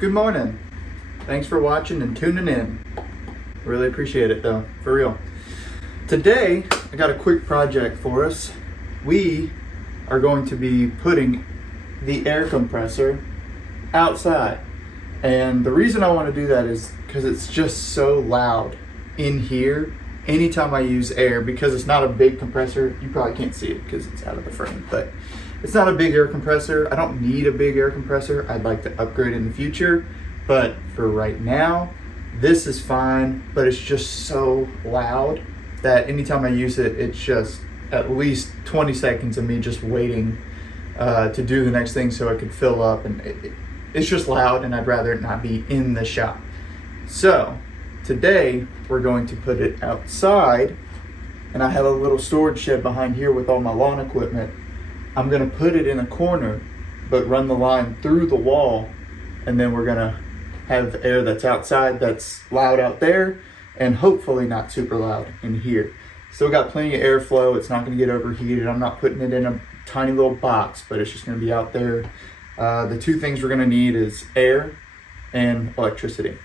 Good morning. Thanks for watching and tuning in. Really appreciate it though, for real. Today, I got a quick project for us. We are going to be putting the air compressor outside. And the reason I want to do that is because it's just so loud in here anytime I use air, because it's not a big compressor. You probably can't see it because it's out of the frame, but it's not a big air compressor. I don't need a big air compressor. I'd like to upgrade in the future, but for right now, this is fine, but it's just so loud that anytime I use it, it's just at least 20 seconds of me just waiting to do the next thing so it could fill up, and it's just loud and I'd rather it not be in the shop. So today we're going to put it outside, and I have a little storage shed behind here with all my lawn equipment. I'm gonna put it in a corner, but run the line through the wall, and then we're gonna have air that's outside that's loud out there and hopefully not super loud in here. Still got plenty of airflow. It's not gonna get overheated. I'm not putting it in a tiny little box, but it's just gonna be out there. The two things we're gonna need is air and electricity.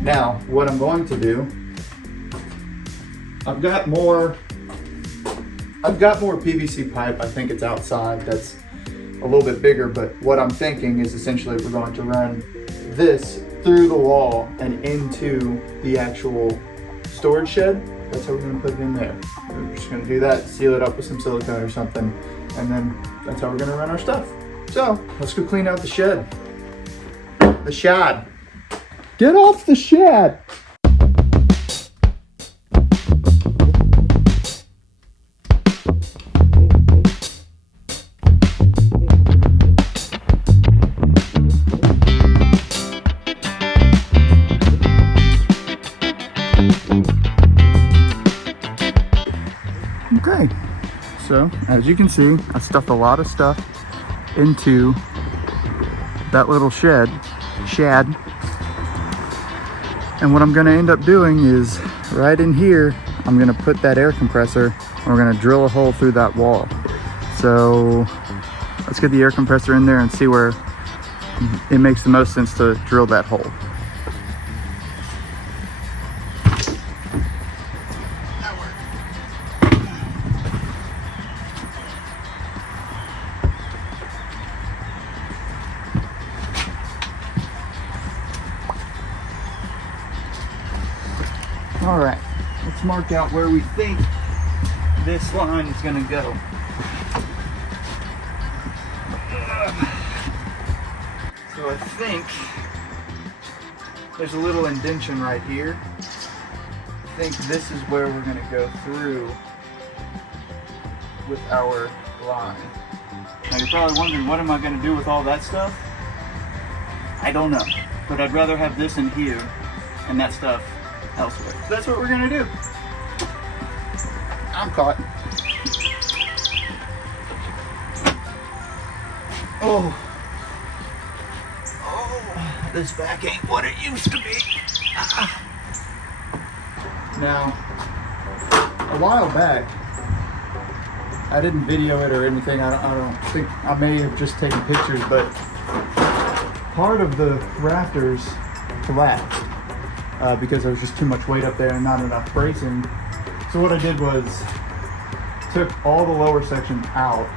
Now, what I'm going to do, I've got more PVC pipe. I think it's outside. That's a little bit bigger, but what I'm thinking is essentially we're going to run this through the wall and into the actual storage shed. That's how we're going to put it in there. We're just going to do that, seal it up with some silicone or something, and then that's how we're going to run our stuff. So let's go clean out the shed. The shed. Get off the shed. Okay, so as you can see, I stuffed a lot of stuff into that little shed. And what I'm gonna end up doing is right in here, I'm gonna put that air compressor and we're gonna drill a hole through that wall. So let's get the air compressor in there and see where it makes the most sense to drill that hole. All right, let's mark out where we think this line is gonna go. So I think there's a little indentation right here. I think this is where we're gonna go through with our line. Now you're probably wondering, what am I gonna do with all that stuff? I don't know, but I'd rather have this in here and that stuff elsewhere. So that's what we're gonna do. I'm caught. Oh, this back ain't what it used to be. Now, a while back, I didn't video it or anything. I don't think, I may have just taken pictures, but part of the rafters collapsed. Because there was just too much weight up there and not enough bracing. So what I did was took all the lower section out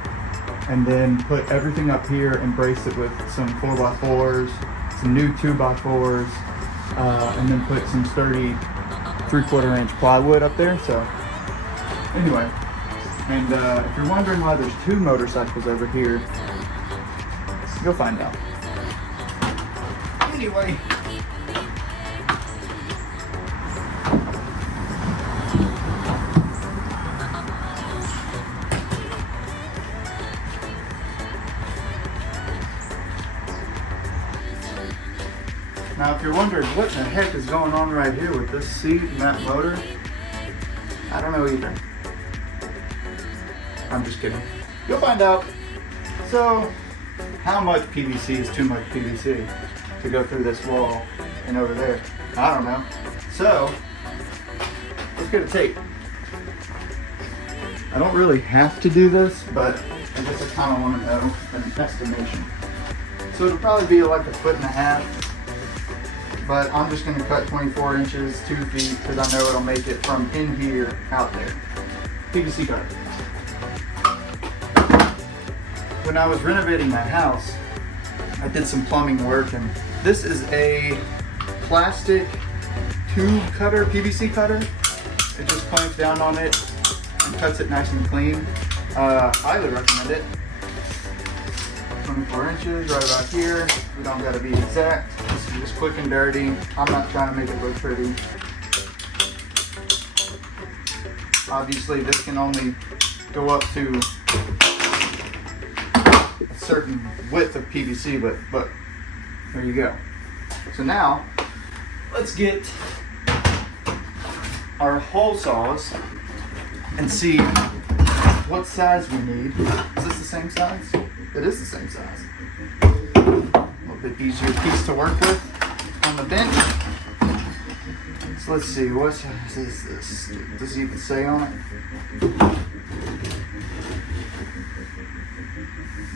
and then put everything up here and braced it with some 4x4s, some new 2x4s, and then put some sturdy 3/4 inch plywood up there. So anyway, and if you're wondering why there's two motorcycles over here, you'll find out. Anyway. Now, if you're wondering what the heck is going on right here with this seat and that motor, I don't know either. I'm just kidding. You'll find out. So, how much PVC is too much PVC to go through this wall and over there? I don't know. So, let's get a tape. I don't really have to do this, but I guess I kind of want to know an estimation. So it'll probably be like 1.5 feet, but I'm just going to cut 24 inches, 2 feet, because I know it'll make it from in here out there. PVC cutter. When I was renovating my house, I did some plumbing work, and this is a plastic tube cutter, PVC cutter. It just clamps down on it and cuts it nice and clean. Highly recommend it. 24 inches right about here. We don't gotta be exact. This is just quick and dirty. I'm not trying to make it look pretty. Obviously this can only go up to a certain width of PVC, but there you go. So now let's get our hole saws and see what size we need. Is this the same size? It is the same size. A little bit easier piece to work with on the bench. So let's see, what size is this? Does it even say on it?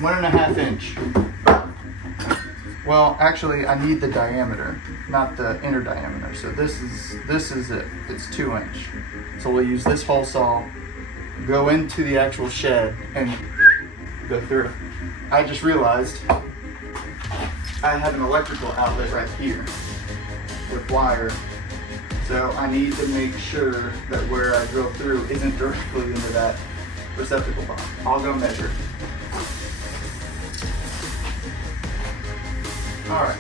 1.5 inch. Well, actually, I need the diameter, not the inner diameter. So this is it. It's 2 inch. So we'll use this hole saw, go into the actual shed, and go through. I just realized I have an electrical outlet right here with wire. So I need to make sure that where I drill through isn't directly into that receptacle box. I'll go measure. Alright.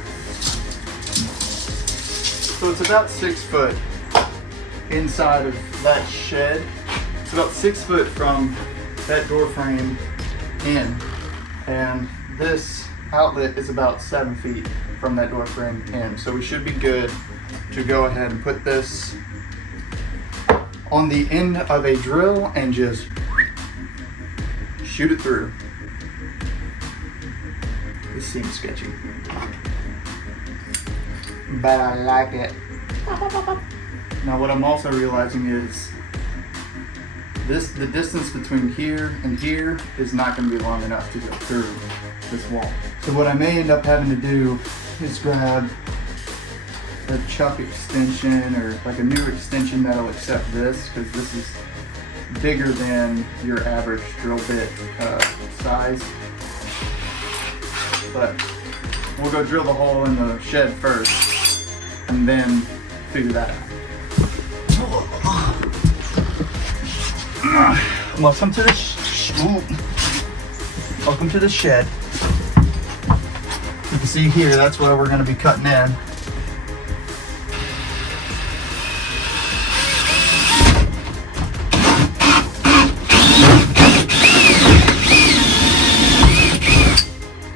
So it's about 6 foot inside of that shed. It's about 6 foot from that door frame in. And this outlet is about 7 feet from that door frame in. So we should be good to go ahead and put this on the end of a drill and just shoot it through. This seems sketchy, but I like it. Now what I'm also realizing is the distance between here and here is not going to be long enough to go through this wall. So what I may end up having to do is grab a chuck extension or like a newer extension that'll accept this, because this is bigger than your average drill bit size. But we'll go drill the hole in the shed first and then figure that out. Welcome to the shed. You can see here, that's where we're going to be cutting in.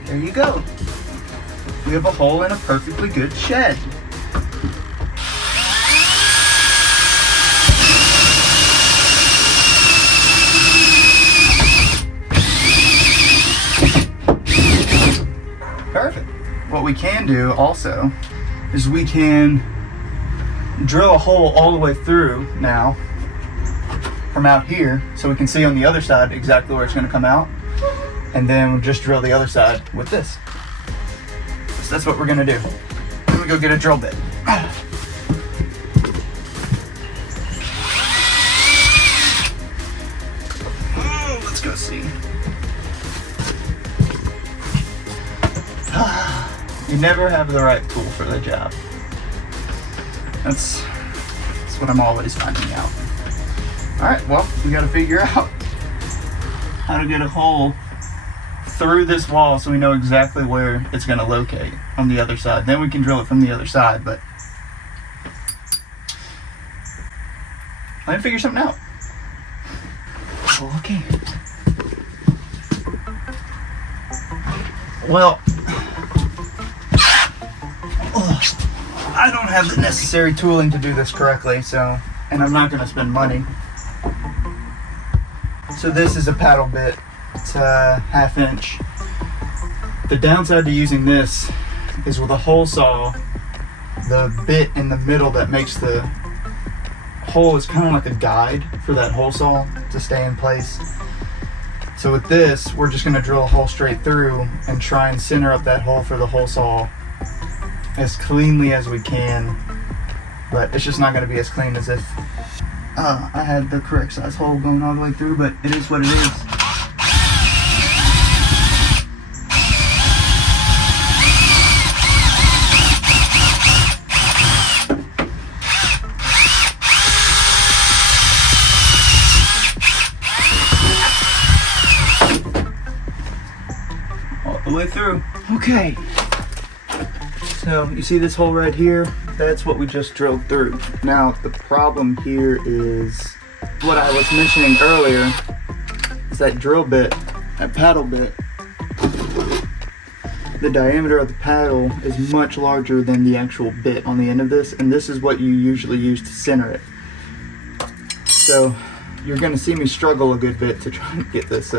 There you go. We have a hole in a perfectly good shed. Perfect. What we can do also is we can drill a hole all the way through now from out here, so we can see on the other side exactly where it's going to come out, and then we'll just drill the other side with this. So that's what we're going to do. Then we go get a drill bit. Let's go see. You never have the right tool for the job. That's what I'm always finding out. Alright, well, we gotta figure out how to get a hole through this wall so we know exactly where it's gonna locate on the other side. Then we can drill it from the other side, but let me figure something out. Okay. Well, I don't have the necessary tooling to do this correctly, and I'm not going to spend money. So this is a paddle bit. It's a 1/2 inch. The downside to using this is with a hole saw, the bit in the middle that makes the hole is kind of like a guide for that hole saw to stay in place. So with this, we're just gonna drill a hole straight through and try and center up that hole for the hole saw as cleanly as we can. But it's just not gonna be as clean as if I had the correct size hole going all the way through, but it is what it is. The way through. Okay, so you see this hole right here? That's what we just drilled through. Now the problem here is what I was mentioning earlier, is that drill bit, that paddle bit. The diameter of the paddle is much larger than the actual bit on the end of this, and this is what you usually use to center it. So you're gonna see me struggle a good bit to try and get this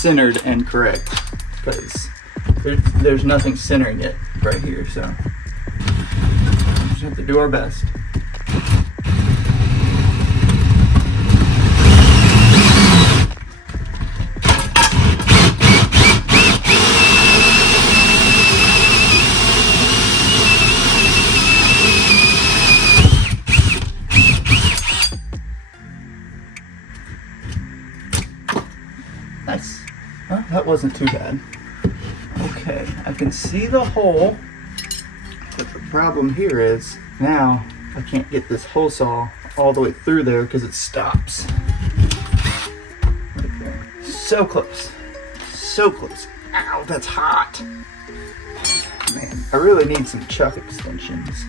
centered and correct, because there's nothing centering it right here, so we just have to do our best. Nice. Well, that wasn't too bad. Okay, I can see the hole, but the problem here is now I can't get this hole saw all the way through there because it stops. Right there. So close. So close. Ow, that's hot. Man, I really need some chuck extensions.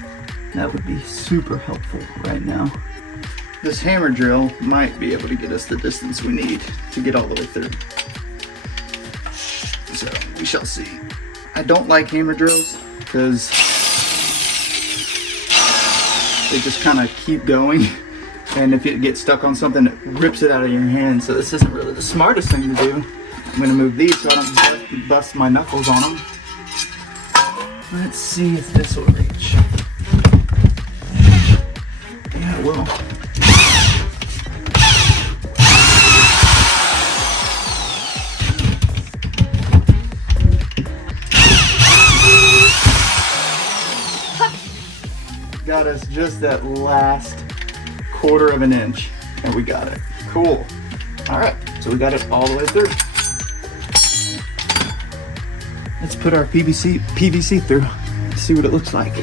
That would be super helpful right now. This hammer drill might be able to get us the distance we need to get all the way through. So we shall see. I don't like hammer drills because they just kind of keep going, and if it gets stuck on something, it rips it out of your hand. So this isn't really the smartest thing to do. I'm gonna move these so I don't bust my knuckles on them. Let's see if this will reach. Yeah, it will. Got us just that last 1/4 of an inch, and we got it. Cool. All right, so we got it all the way through. Let's put our PVC through, see what it looks like.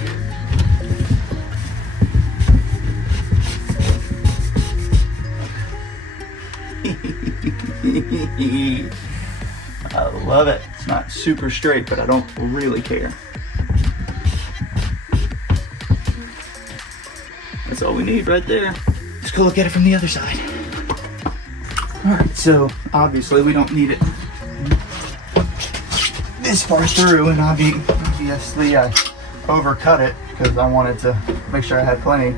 I love it. It's not super straight, but I don't really care. That's all we need right there. Let's go look at it from the other side. All right, so obviously we don't need it this far through, and obviously I overcut it because I wanted to make sure I had plenty.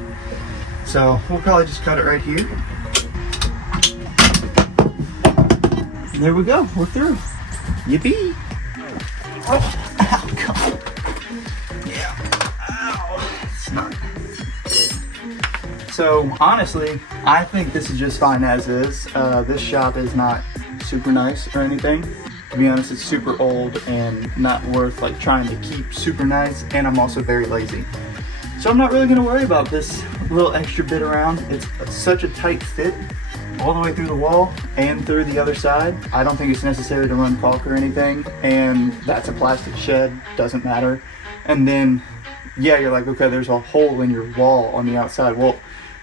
So we'll probably just cut it right here. And there we go, we're through. Yippee! Oh, ow, come on. Yeah, ow, it's not. So honestly, I think this is just fine as is. This shop is not super nice or anything. To be honest, it's super old and not worth like trying to keep super nice, and I'm also very lazy. So I'm not really gonna worry about this little extra bit around. It's such a tight fit all the way through the wall and through the other side. I don't think it's necessary to run caulk or anything, and that's a plastic shed, doesn't matter. And then, yeah, you're like, okay, there's a hole in your wall on the outside. Well,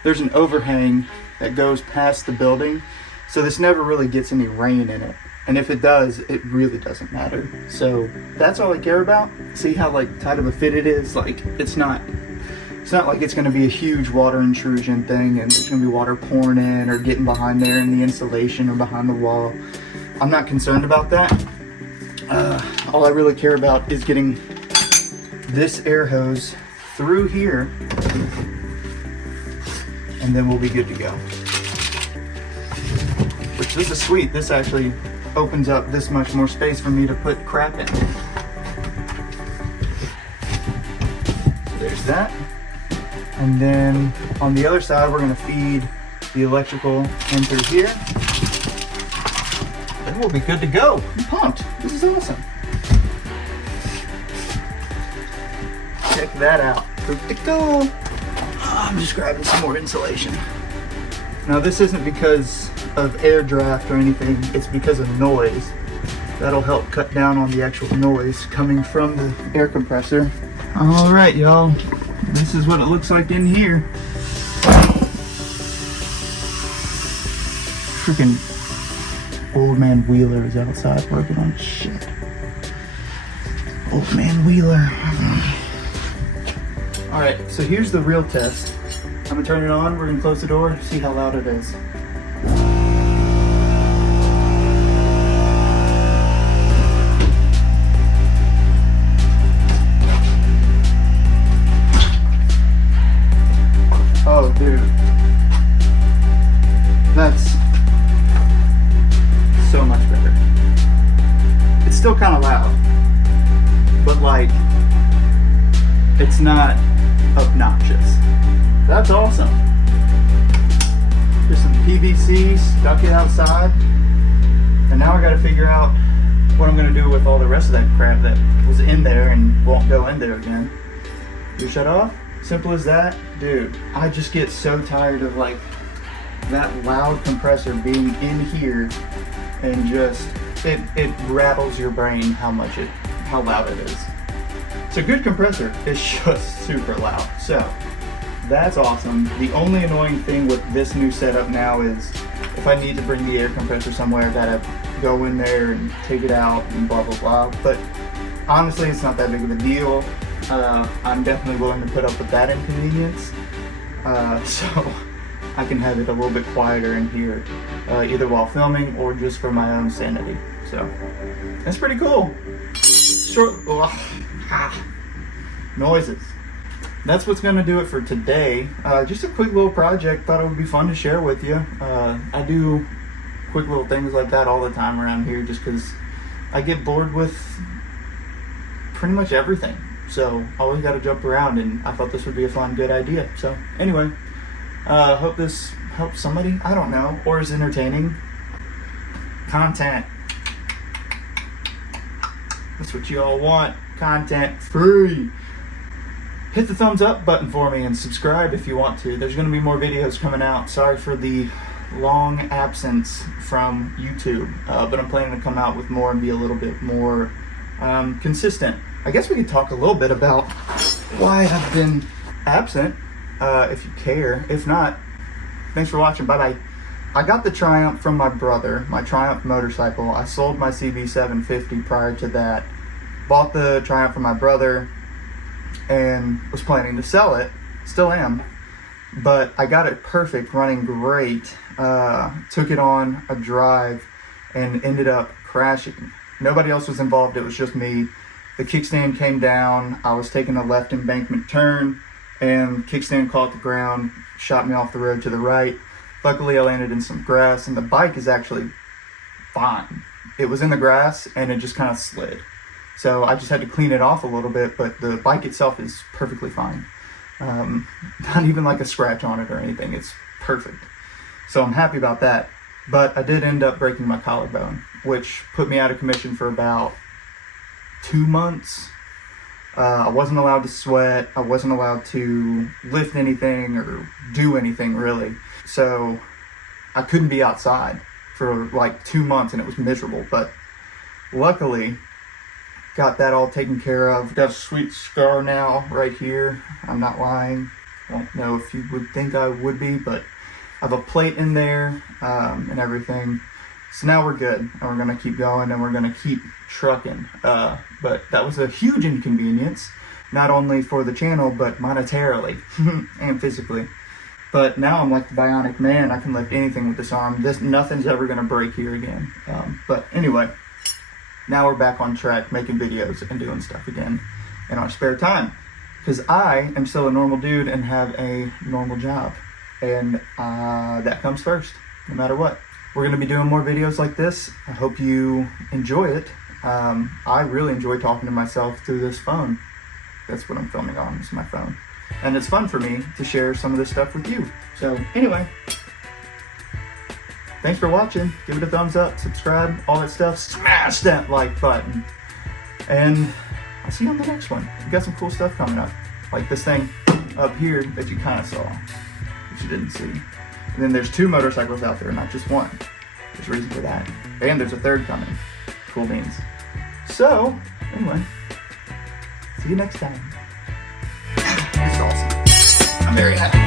there's an overhang that goes past the building, so this never really gets any rain in it. And if it does, it really doesn't matter. So that's all I care about. See how like tight of a fit it is? Like it's not like it's gonna be a huge water intrusion thing and there's gonna be water pouring in or getting behind there in the insulation or behind the wall. I'm not concerned about that. All I really care about is getting this air hose through here, and then we'll be good to go. Which this is sweet. This actually opens up this much more space for me to put crap in. There's that. And then on the other side, we're gonna feed the electrical in through here. Then we'll be good to go. I'm pumped. This is awesome. Check that out. Good to go. I'm just grabbing some more insulation. Now this isn't because of air draft or anything, it's because of noise. That'll help cut down on the actual noise coming from the air compressor. All right, y'all, this is what it looks like in here. Freaking old man Wheeler is outside working on shit. Old man Wheeler. All right, so here's the real test. I'm gonna turn it on, we're gonna close the door, see how loud it is. Oh, dude. That's so much better. It's still kind of loud, but like, it's not obnoxious. That's awesome. There's some PVC, stuck it outside, and now I gotta figure out what I'm gonna do with all the rest of that crap that was in there and won't go in there again. You shut off? Simple as that. Dude, I just get so tired of like that loud compressor being in here and just, it rattles your brain how loud it is. It's a good compressor, it's just super loud. So that's awesome. The only annoying thing with this new setup now is if I need to bring the air compressor somewhere, I gotta go in there and take it out and blah, blah, blah. But honestly, it's not that big of a deal. I'm definitely willing to put up with that inconvenience. So I can have it a little bit quieter in here, either while filming or just for my own sanity. So that's pretty cool. Noises. That's what's gonna do it for today. Just a quick little project. Thought it would be fun to share with you. I do quick little things like that all the time around here just because I get bored with pretty much everything. So I always gotta jump around, and I thought this would be a fun, good idea. So anyway, hope this helps somebody, I don't know, or is entertaining. Content. That's what you all want. Content free. Hit the thumbs up button for me and subscribe if you want to. There's going to be more videos coming out. Sorry for the long absence from YouTube, but I'm planning to come out with more and be a little bit more consistent. I guess we could talk a little bit about why I've been absent, if you care. If not, thanks for watching. Bye-bye. I got the Triumph from my brother, my Triumph motorcycle. I sold my CB750 prior to that. Bought the Triumph from my brother and was planning to sell it. Still am. But I got it perfect, running great. Took it on a drive and ended up crashing. Nobody else was involved, it was just me. The kickstand came down, I was taking a left embankment turn, and kickstand caught the ground, shot me off the road to the right. Luckily I landed in some grass, and the bike is actually fine. It was in the grass and it just kind of slid. So I just had to clean it off a little bit, but the bike itself is perfectly fine. Not even like a scratch on it or anything, it's perfect. So I'm happy about that. But I did end up breaking my collarbone, which put me out of commission for about 2 months. I wasn't allowed to sweat, I wasn't allowed to lift anything or do anything really. So I couldn't be outside for like 2 months and it was miserable, but luckily got that all taken care of. Got a sweet scar now right here. I'm not lying. I don't know if you would think I would be, but I have a plate in there and everything. So now we're good, and we're gonna keep going, and we're gonna keep trucking. But that was a huge inconvenience, not only for the channel, but monetarily and physically. But now I'm like the bionic man. I can lift anything with this arm. Nothing's ever gonna break here again. But anyway, now we're back on track, making videos and doing stuff again in our spare time. Because I am still a normal dude and have a normal job. And that comes first, no matter what. We're going to be doing more videos like this. I hope you enjoy it. I really enjoy talking to myself through this phone. That's what I'm filming on, is my phone. And it's fun for me to share some of this stuff with you. So anyway, thanks for watching. Give it a thumbs up, subscribe, all that stuff. Smash that like button. And I'll see you on the next one. We got some cool stuff coming up. Like this thing up here that you kind of saw, that you didn't see. And then there's 2 motorcycles out there, not just one. There's a reason for that. And there's a 3rd coming. Cool beans. So, anyway, see you next time. It's awesome. I'm very happy.